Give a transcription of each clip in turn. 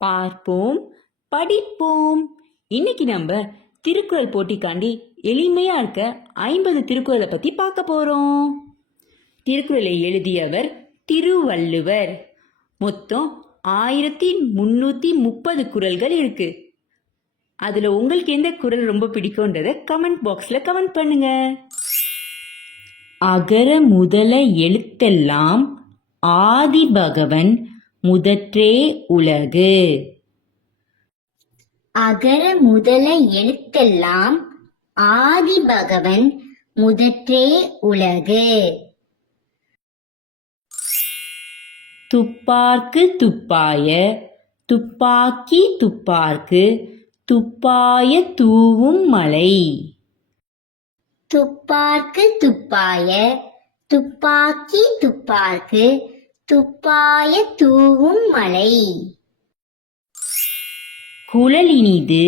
பார்ப்போம், படிப்போம். இன்னைக்கு நம்ம திருக்குறள் போட்டிக்காண்டி எளிமையா இருக்க 50 திருக்குறளை பத்தி பார்க்க போறோம். திருக்குறளை எழுதியவர் திருவள்ளுவர். மொத்தம் 1330 குறள்கள் இருக்கு. அதுல உங்களுக்கு எந்த குறள் ரொம்ப பிடிக்கும்ன்றத கமெண்ட் பாக்ஸ்ல கமெண்ட் பண்ணுங்க. அகர முதல எழுத்தெல்லாம் ஆதி பகவன் முதற்றே உலகு. அகர முதல எழுத்தெல்லாம் ஆதி பகவன் முதற்றே உலகு. துப்பார்க்கு துப்பாய துப்பாக்கி துப்பார்க்கு துப்பாய தூவும் மலை. துப்பார்க்கு துப்பாய துப்பாக்கி துப்பார்க்கு துப்பாய தூவும் மலை. குழலினிது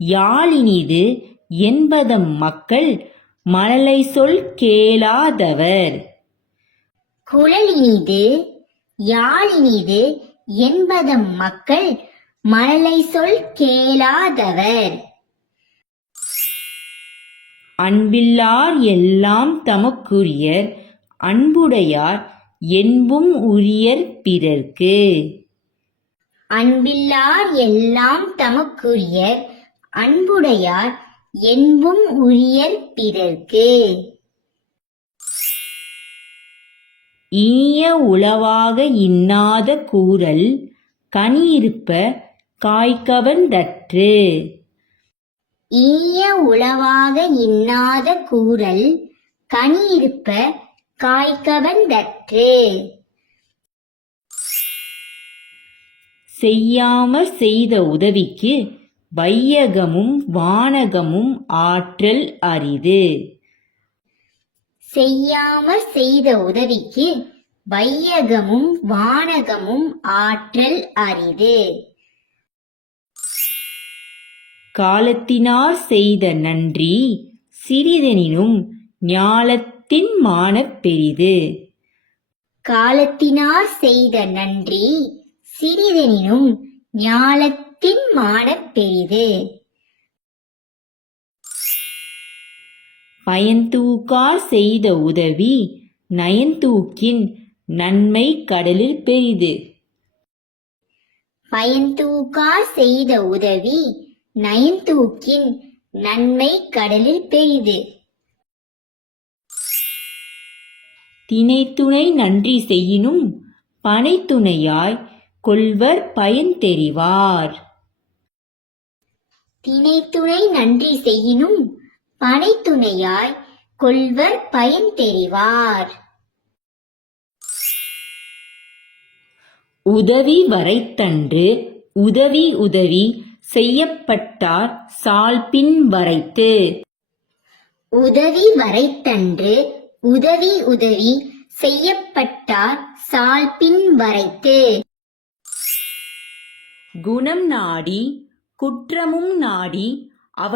யாழினிது என்பதம் மக்கள் மழலை சொல் கேளாதவர். குழலினிது யாழினிது என்பதம் மக்கள் மழலை சொல் கேளாதவர். அன்பில்லார் எல்லாம் தமக்குரியர் அன்புடையார் என்பும் உரியர் பிறர்க்கு. அன்பில்லார் எல்லாம் தமக்குரியர் அன்புடையார் என்பும் உரியர் பிறர்க்கு. இனிய உளவாக இன்னாத கூறல் கனியிருப்ப காய்கவர்ந்தற்று. இனிய உளவாக இன்னாத கூறல் கனியிருப்ப காய்கவர்ந்தற்று. செய்யாமற் செய்த உதவிக்கு வையகமும் வானகமும் ஆற்றல் அரிது. செய்யாமற் செய்த உதவிக்கு வையகமும் வானகமும் ஆற்றல் அரிது. காலத்தினார் செய்த நன்றி சிறிதெனினும் ஞாலத்தின் மானப் பெரிது. காலத்தினார் செய்த நன்றி சிறிதெனினும் ஞாலத்தின் மானப் பெரிது. பயன்தூக்கார் செய்த உதவி நயன்தூக்கின் நன்மை கடலில் பெரிது. பயன்தூக்கார் செய்த உதவி நயன்தூக்கின் நன்மை கடலில் பெரிது. தினைத்துணை நன்றி செய்யினும் பனைத்துணையாய் கொள்வர் பயன் தெரிவார். தினைத்துணை நன்றி செய்யினும் பனைத்துணையாய் கொள்வர் பயன் தெரிவார். உதவி வரைத்தன்று உதவி உதவி செய்யப்பட்டார் சால்பின் வரைத்து. உதவி வரைத்தன்று உதவி உதவி செய்யப்பட்டார் சால்பின் வரைத்து. குணம் நாடி குற்றமும் நாடி